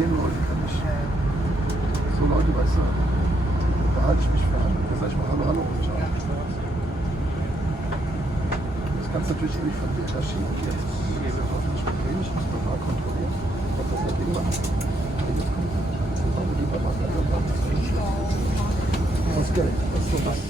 den Leuten kann ich, so Leute, weißt du, da halte ich mich fern. Da sag ich mal, hallo, hallo, ciao. Das kannst du natürlich nicht von der schieben. Jetzt wird hoffentlich bequem, ich muss mal kontrollieren, ob das der Ding macht. Jetzt kommt das Geld, das ist so was.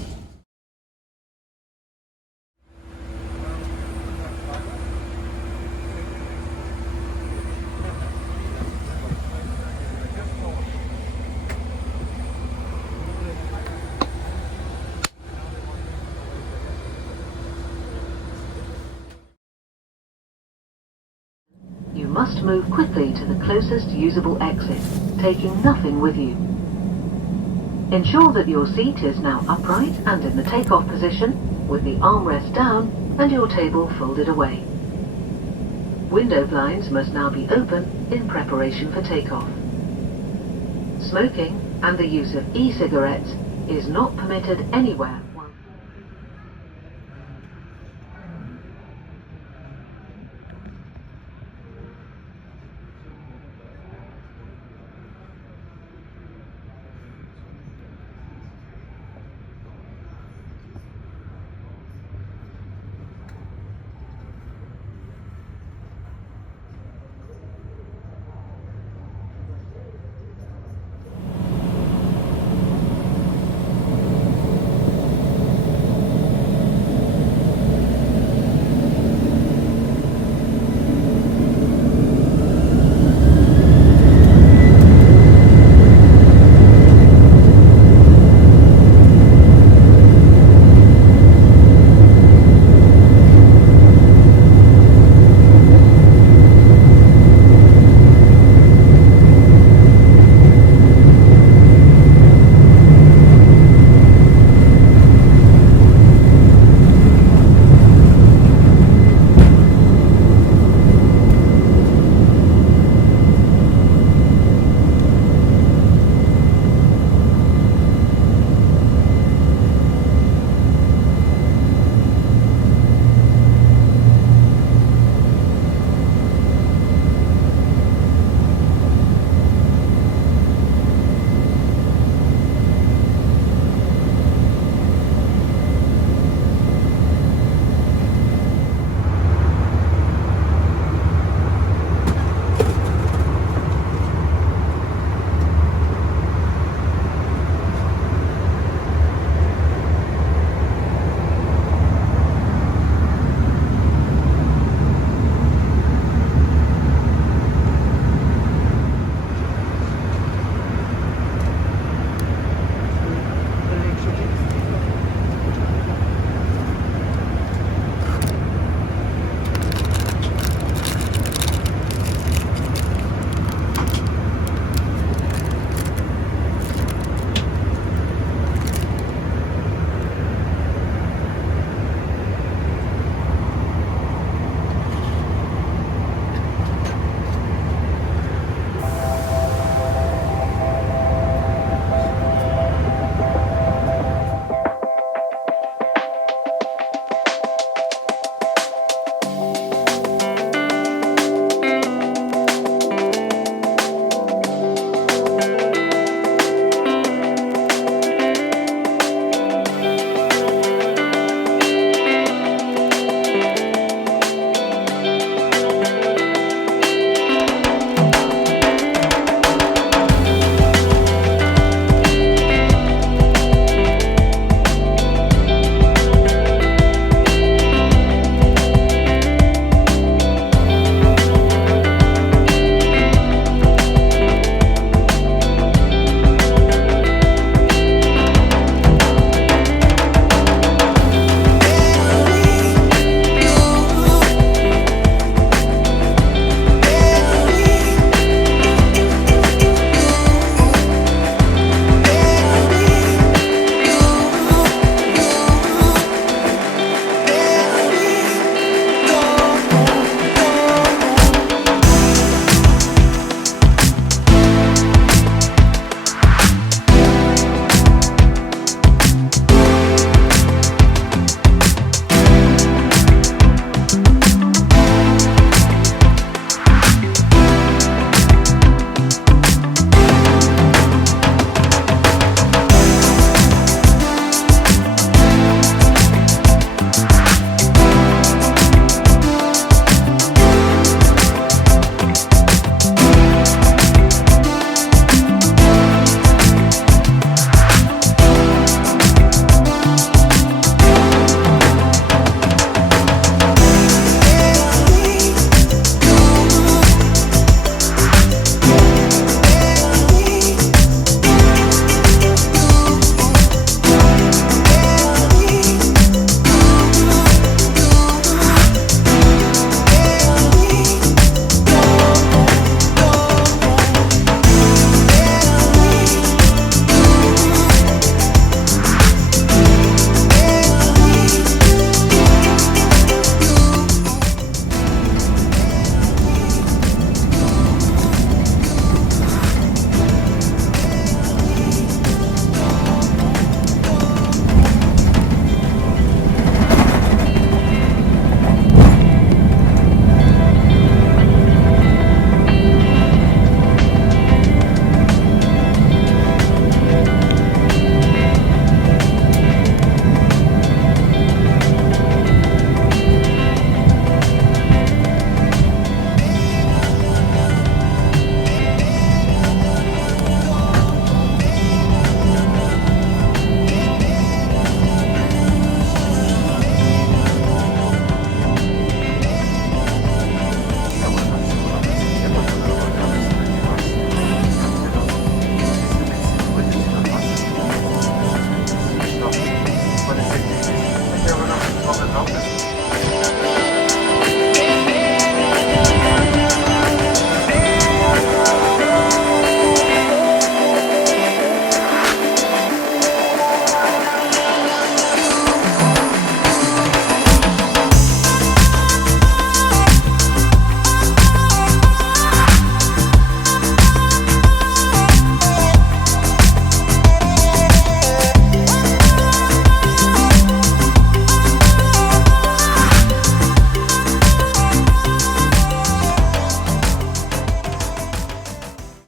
You must move quickly to the closest usable exit, taking nothing with you. Ensure that your seat is now upright and in the takeoff position, with the armrest down and your table folded away. Window blinds must now be open in preparation for takeoff. Smoking and the use of e-cigarettes is not permitted anywhere